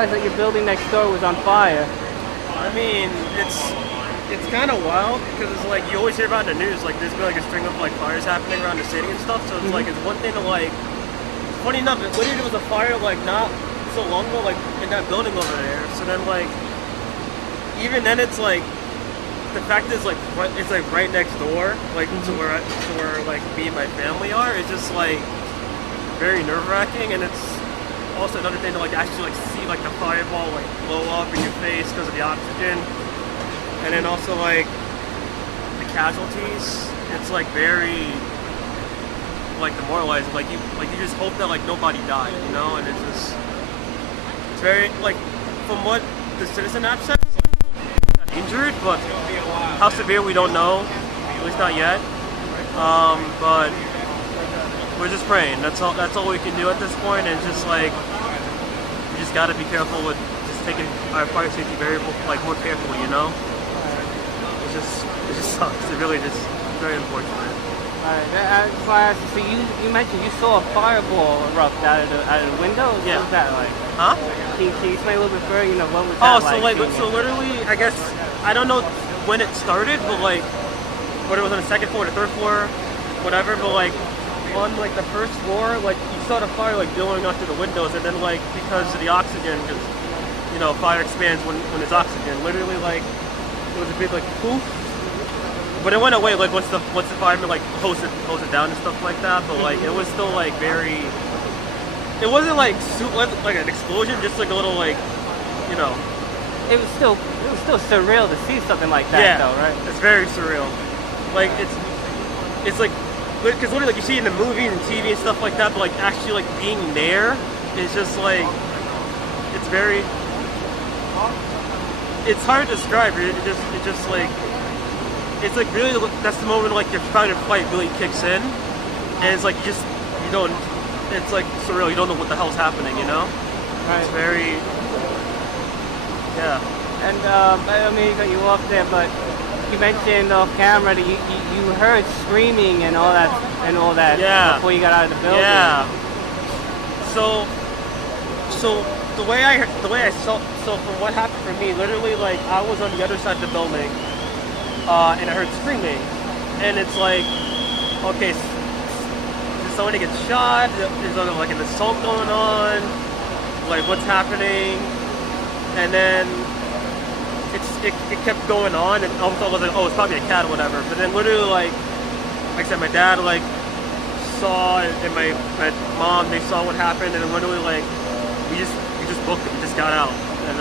realize that your building next door was on fire? I mean, it's kind of wild because it's like you always hear about in the news, like there's been like a string of like fires happening around the city and stuff. So it's like it's one thing to like. Funny enough, it literally was a fire like not so long ago, like in that building over there. So then like, even then it's like. The fact is, like, it's like right next door, like to where like me and my family are. It's just like very nerve-wracking, and it's also another thing to like actually like see like the fireball like blow up in your face because of the oxygen, and then also like the casualties. It's like very like demoralizing. Like you just hope that like nobody died, you know, and it's very like from what the Citizen app said. Injured, but how severe we don't know, at least not yet. But we're just praying. That's all we can do at this point, and just like we just gotta be careful with just taking our fire safety very like more carefully, you know. It just sucks. It really just very unfortunate. Alright, that's why I asked you. So you mentioned you saw a fireball erupt out of the window. Yeah. What was that like? Huh? Can you explain a little bit further? You know, what was that like? So literally, I guess I don't know when it started, but like whether it was on the second floor, the third floor, whatever. But like on like the first floor, like you saw the fire like billowing out through the windows, and then like because of the oxygen, because you know fire expands when there's oxygen. Literally, like it was a big like poof. But it went away like once the fireman like hosed it down and stuff like that. But like it was still like very. It wasn't like like an explosion, just like a little like, you know. It was still surreal to see something like that, though, right? It's very surreal. Like it's like because literally like you see it in the movies and TV and stuff like that, but like actually like being there is just like it's very. It's hard to describe. It just like. It's like really, that's the moment like your fight or flight really kicks in, and it's like you don't, it's like surreal, you don't know what the hell's happening, you know? Right. It's very, yeah. And I mean, you got you off there, but you mentioned off camera that you heard screaming and all that, yeah. Before you got out of the building. Yeah. So the way I saw, so from what happened for me, literally like I was on the other side of the building. And I heard screaming, and it's like, okay, did somebody get shot? Is there like an assault going on? Like, what's happening? And then it kept going on, and all of a sudden I was like, oh, it's probably a cat or whatever. But then literally, like I said, my dad like saw, and my mom, they saw what happened, and then literally like we just booked it, we just got out, and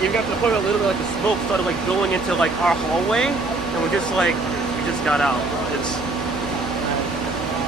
even got to the point where literally like the smoke started like going into like our hallway, and we just got out.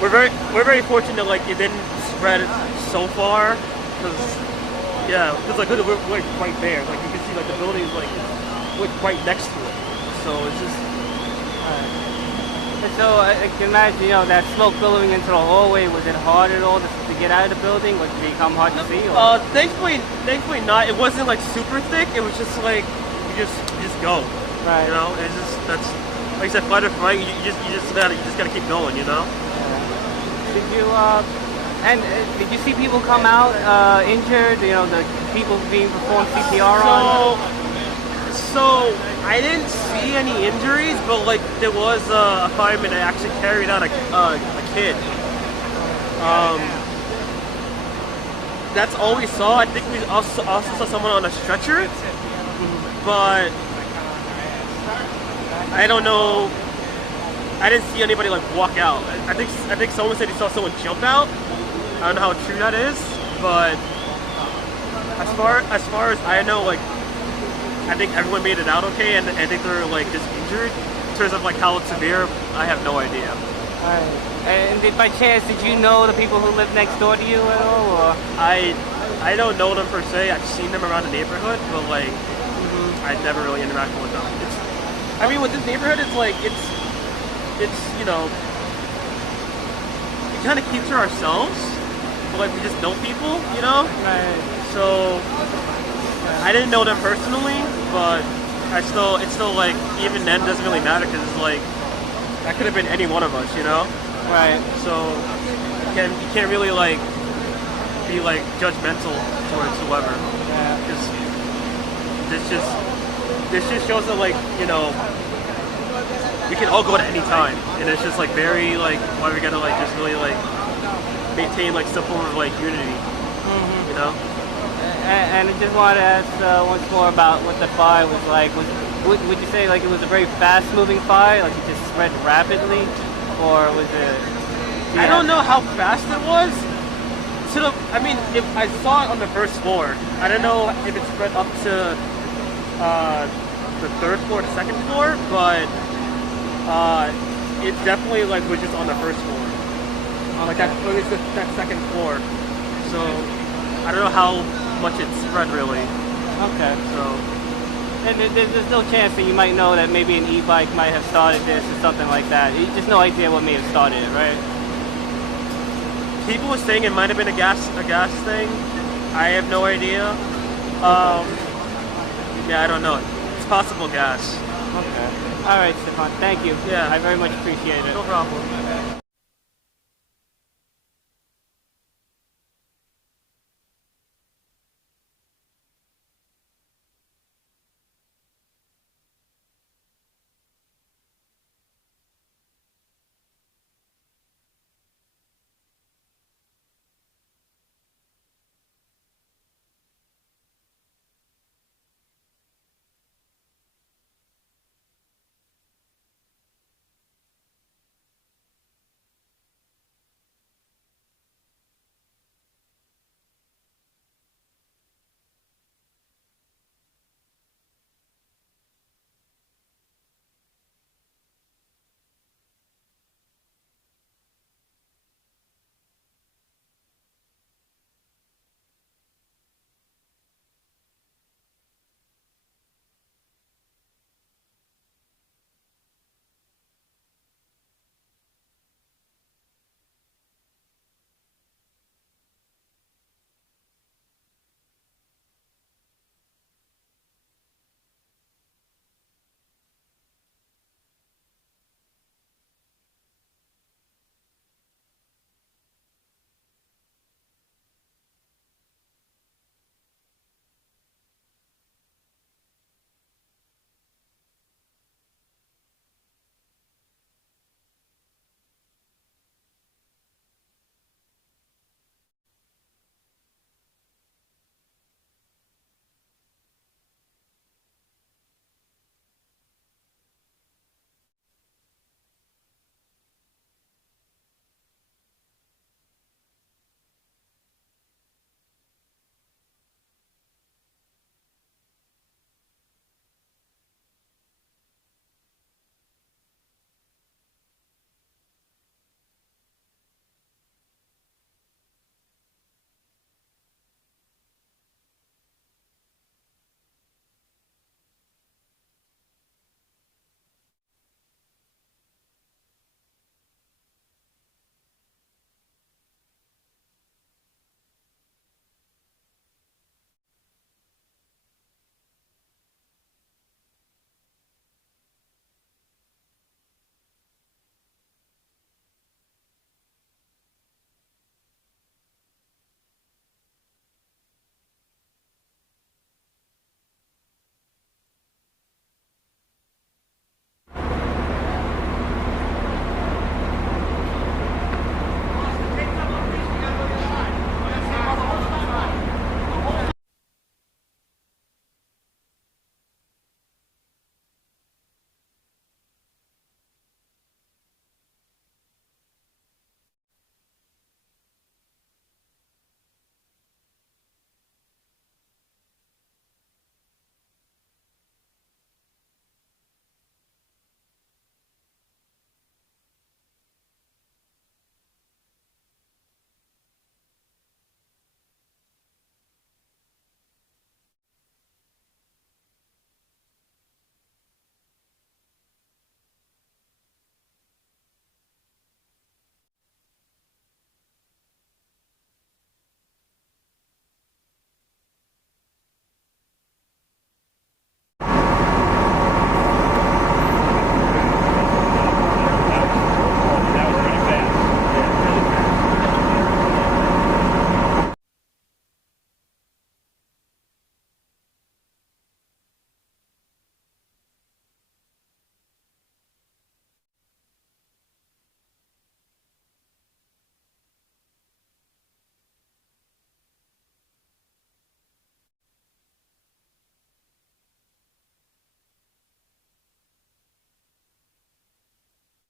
We're very fortunate that like it didn't spread so far, because like we're right there, like you can see like the building is like right next to it, so it's just. So I can imagine, you know, that smoke billowing into the hallway. Was it hard at all to get out of the building? Was it become hard to see? Or? Thankfully not. It wasn't like super thick. It was just like you just go. Right. You know, it's just that's like I said, fight or flight. You just gotta keep going. You know. Did you did you see people come out injured? You know, the people being performed CPR on. So I didn't see any injuries, but like there was a fireman that actually carried out a kid. That's all we saw. I think we also saw someone on a stretcher, but I don't know. I didn't see anybody like walk out. I think someone said he saw someone jump out. I don't know how true that is, but as far as I know, like. I think everyone made it out okay, and I think they're like just injured. In terms of like how severe, I have no idea. Alright. And by chance, did you know the people who live next door to you at all? Or? I don't know them per se. I've seen them around the neighborhood, but like I've never really interacted with them. I mean, with this neighborhood, it's like it's you know, we kind of keep to ourselves, but like we just know people, you know. Right. So. I didn't know them personally, but it's still like, even then, doesn't really matter, because it's like, that could have been any one of us, you know? Right. So, you can't really like, be like judgmental towards whoever. Yeah. Because this just shows that, like, you know, we can all go at any time, and it's just like very like why we gotta like just really like maintain like some form of like unity, you know. And I just wanted to ask once more about what the fire was like. Would you say like it was a very fast-moving fire, like it just spread rapidly, or was it? I don't know how fast it was. I mean, if I saw it on the first floor, I don't know if it spread up to the third floor, the second floor, but it definitely like was just on the first floor, like that, at least that second floor. So I don't know how much it spread really. Okay. So. And there's no chance that you might know that maybe an e-bike might have started this or something like that. You just no idea what may have started it, right? People were saying it might have been a gas thing. I have no idea. Yeah, I don't know. It's possible gas. Okay. All right, Stefan. Thank you. Yeah. I very much appreciate it. No problem.